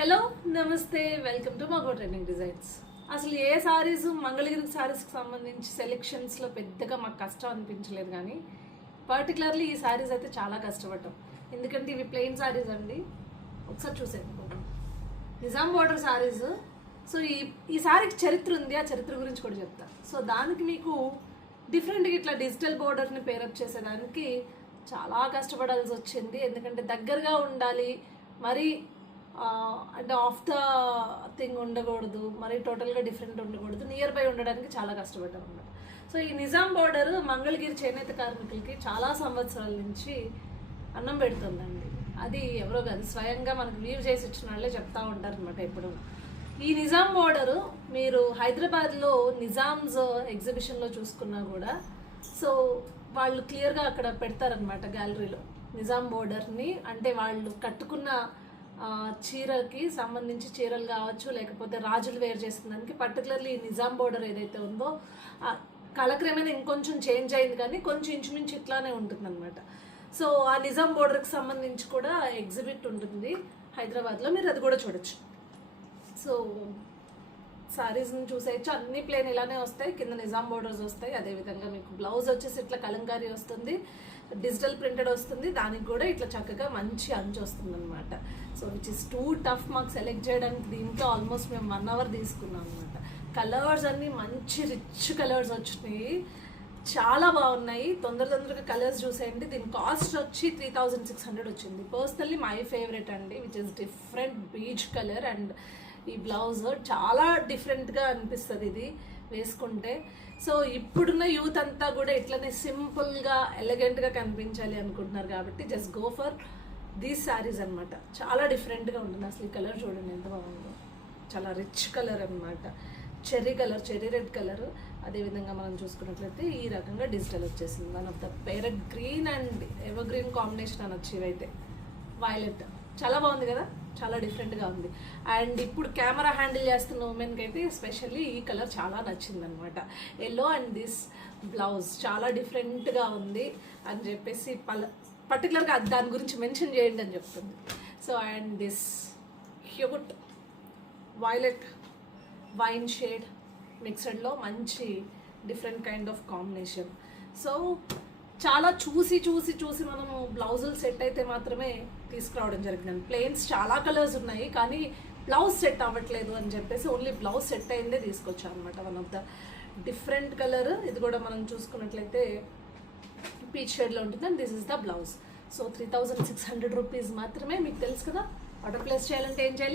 Hello నమస్తే, welcome to మగో trending designs. అసలు ఏ సారీస్ మంగళగిరి సారీస్కి సంబంధించి సెలెక్షన్స్లో పెద్దగా మాకు కష్టం అనిపించలేదు, కానీ పర్టికులర్లీ ఈ సారీస్ అయితే చాలా కష్టపడ్డాం. ఎందుకంటే ఇవి ప్లెయిన్ సారీస్ అండి. ఒకసారి చూసేది నిజాం బోర్డర్ సారీస్. సో ఈ సారీకి చరిత్ర ఉంది, ఆ చరిత్ర గురించి కూడా చెప్తా. సో దానికి మీకు డిఫరెంట్గా ఇట్లా డిజిటల్ బోర్డర్ని పేరప్ చేసేదానికి చాలా కష్టపడాల్సి వచ్చింది. ఎందుకంటే దగ్గరగా ఉండాలి, మరి అంటే ఆఫ్ ద థింగ్ ఉండకూడదు, మరి టోటల్గా డిఫరెంట్ ఉండకూడదు, నియర్ బై ఉండడానికి చాలా కష్టపడ్డాం అన్నమాట. సో ఈ నిజాం బోర్డర్ మంగళగిరి చేనేత కార్మికులకి చాలా సంవత్సరాల నుంచి అన్నం పెడుతుందండి. అది ఎవరో కాదు, స్వయంగా మనకు వీవ్ చేసి ఇచ్చిన వాళ్ళే చెప్తా ఉంటారు అనమాట ఎప్పుడు. ఈ నిజాం బోర్డరు మీరు హైదరాబాద్లో నిజామ్స్ ఎగ్జిబిషన్లో చూసుకున్నా కూడా సో వాళ్ళు క్లియర్గా అక్కడ పెడతారనమాట గ్యాలరీలో నిజాం బోర్డర్ని. అంటే వాళ్ళు కట్టుకున్న చీరకి సంబంధించి చీరలు కావచ్చు, లేకపోతే రాజులు వేర్ చేసుకున్నానికి పర్టికులర్లీ నిజాం బోర్డర్ ఏదైతే ఉందో కాలక్రమేణా ఇంకొంచెం చేంజ్ అయింది, కానీ కొంచెం ఇంచుమించు ఇట్లానే ఉంటుందన్నమాట. సో ఆ నిజాం బోర్డర్కి సంబంధించి కూడా ఎగ్జిబిట్ ఉంటుంది హైదరాబాద్లో, మీరు అది కూడా చూడొచ్చు. సో సారీస్ని చూసేయచ్చు, అన్ని ప్లేన్ ఇలానే వస్తాయి, కింద నిజాం బోర్డర్స్ వస్తాయి. అదేవిధంగా మీకు బ్లౌజ్ వచ్చేసి ఇట్లా కలంకారీ వస్తుంది, డిజిటల్ ప్రింటెడ్ వస్తుంది, దానికి కూడా ఇట్లా చక్కగా మంచి అంచు వస్తుంది అనమాట. So which is two tough మాకు సెలెక్ట్ చేయడానికి. దీంట్లో ఆల్మోస్ట్ మేము 1 అవర్ తీసుకున్నాం అనమాట. కలర్స్ అన్నీ మంచి రిచ్ కలర్స్ వచ్చినాయి, చాలా బాగున్నాయి. తొందరగా కలర్స్ చూసేయండి. దీని కాస్ట్ వచ్చి 3600 వచ్చింది. పర్సనల్లీ మై ఫేవరెట్ అండి, which is different beach colour. And ఈ బ్లౌజ్ చాలా డిఫరెంట్గా అనిపిస్తుంది ఇది వేసుకుంటే. సో ఇప్పుడున్న యూత్ అంతా కూడా ఇట్లనే సింపుల్గా ఎలిగెంట్గా కనిపించాలి అనుకుంటున్నారు, కాబట్టి just go for these saris అనమాట. చాలా డిఫరెంట్గా ఉంటుంది. అసలు ఈ కలర్ చూడండి ఎంత బాగుందో, చాలా రిచ్ కలర్ అనమాట. Cherry colour, cherry red colour. అదేవిధంగా మనం చూసుకున్నట్లయితే ఈ రకంగా డిజిటల్ వచ్చేసింది. One of the parrot green and ever green combination అనొచ్చు ఇవైతే. వైలెట్ చాలా బాగుంది కదా, చాలా డిఫరెంట్గా ఉంది. అండ్ ఇప్పుడు కెమెరా హ్యాండిల్ చేస్తున్న ఉమెన్కి అయితే ఎస్పెషల్లీ ఈ కలర్ చాలా నచ్చింది అనమాట. ఎల్లో అండ్ దిస్ బ్లౌజ్ చాలా డిఫరెంట్గా ఉంది అని చెప్పేసి పర్టికులర్గా దాని గురించి మెన్షన్ చేయండి అని చెప్తుంది. So and this cute violet wine shade మిక్స్డ్లో మంచి different kind of combination. So చాలా చూసి మనము బ్లౌజులు సెట్ అయితే మాత్రమే తీసుకురావడం జరిగింది. ప్లెయిన్స్ చాలా కలర్స్ ఉన్నాయి, కానీ బ్లౌజ్ సెట్ అవ్వట్లేదు అని చెప్పేసి ఓన్లీ బ్లౌజ్ సెట్ అయిందే తీసుకొచ్చాం అనమాట. One of the different colour. ఇది కూడా మనం చూసుకున్నట్లయితే పీచ్ షేడ్లో ఉంటుంది. And this is the blouse. So 3600 rupees మాత్రమే. మీకు తెలుసు కదా, ఆర్డర్ ప్లేస్ చేయాలంటే ఏం చేయాలి?